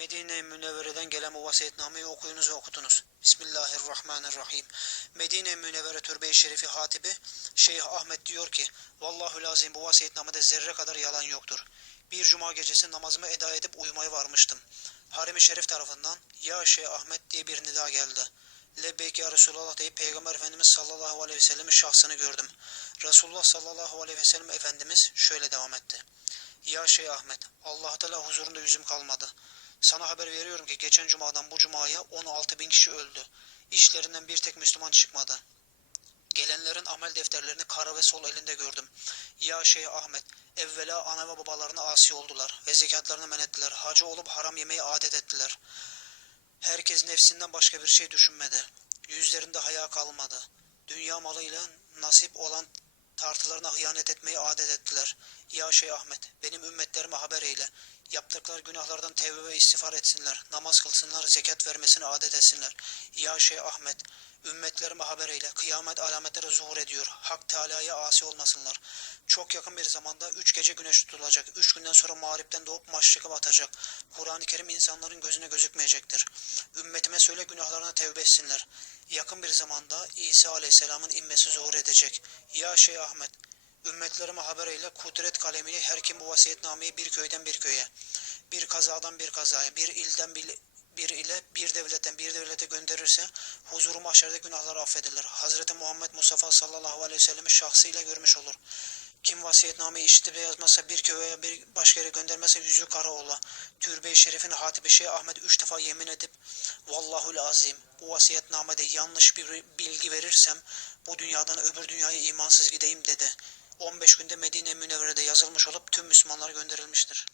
Medine-i Münevvere'den gelen bu vasiyetnameyi okuyunuz ve okutunuz. Bismillahirrahmanirrahim. Medine-i Münevvere Türbe-i Şerifi hatibi Şeyh Ahmet diyor ki Vallahu lazim bu vasiyetnamede zerre kadar yalan yoktur. Bir cuma gecesi namazımı eda edip uyumaya varmıştım. Harem-i Şerif tarafından Ya Şeyh Ahmet diye bir nida geldi. Lebbeyk ya Resulallah deyip Peygamber Efendimiz sallallahu aleyhi ve sellemin şahsını gördüm. Resulullah sallallahu aleyhi ve sellem Efendimiz şöyle devam etti. Ya Şeyh Ahmet, Allah Teala huzurunda yüzüm kalmadı. Sana haber veriyorum ki geçen cumadan bu cumaya 16 bin kişi öldü. İşlerinden bir tek Müslüman çıkmadı. Gelenlerin amel defterlerini kara ve sol elinde gördüm. Ya Şeyh Ahmet, evvela ana ve babalarına asi oldular ve zekatlarını men ettiler. Hacı olup haram yemeği adet ettiler. Herkes nefsinden başka bir şey düşünmedi. Yüzlerinde haya kalmadı. Dünya malıyla nasip olan tartılarına hıyanet etmeyi adet ettiler. Ya Şeyh Ahmet, benim ümmetlerime haber eyle. Yaptıkları günahlardan tevbe ve istiğfar etsinler. Namaz kılsınlar, zekat vermesini adet etsinler. Ya Şeyh Ahmet, ümmetlerime haber. Kıyamet alametleri zuhur ediyor. Hak Teala'ya asi olmasınlar. Çok yakın bir zamanda üç gece güneş tutulacak. Üç günden sonra mağripten doğup maşrika batacak. Kur'an-ı Kerim insanların gözüne gözükmeyecektir. Ümmetime söyle günahlarına tevbe etsinler. Yakın bir zamanda İsa Aleyhisselam'ın inmesi zuhur edecek. Ya Şeyh Ahmet, Ümmetlerime haber eyle kudret kalemini her kim bu vasiyetnameyi bir köyden bir köye, bir kazadan bir kazaya, bir ilden bir, bir ile bir devletten bir devlete gönderirse huzuru mahşerde günahları affedilir. Hazreti Muhammed Mustafa sallallahu aleyhi ve sellem'i şahsıyla görmüş olur. Kim vasiyetnameyi işitip de yazmazsa bir köye bir başka yere göndermezse yüzü kara ola. Türbe-i Şerif'in hatibi Şeyh Ahmet üç defa yemin edip Vallahul azim bu vasiyetnamede yanlış bir bilgi verirsem bu dünyadan öbür dünyaya imansız gideyim dedi. 15 günde Medine Münevvere'de yazılmış olup tüm Müslümanlara gönderilmiştir.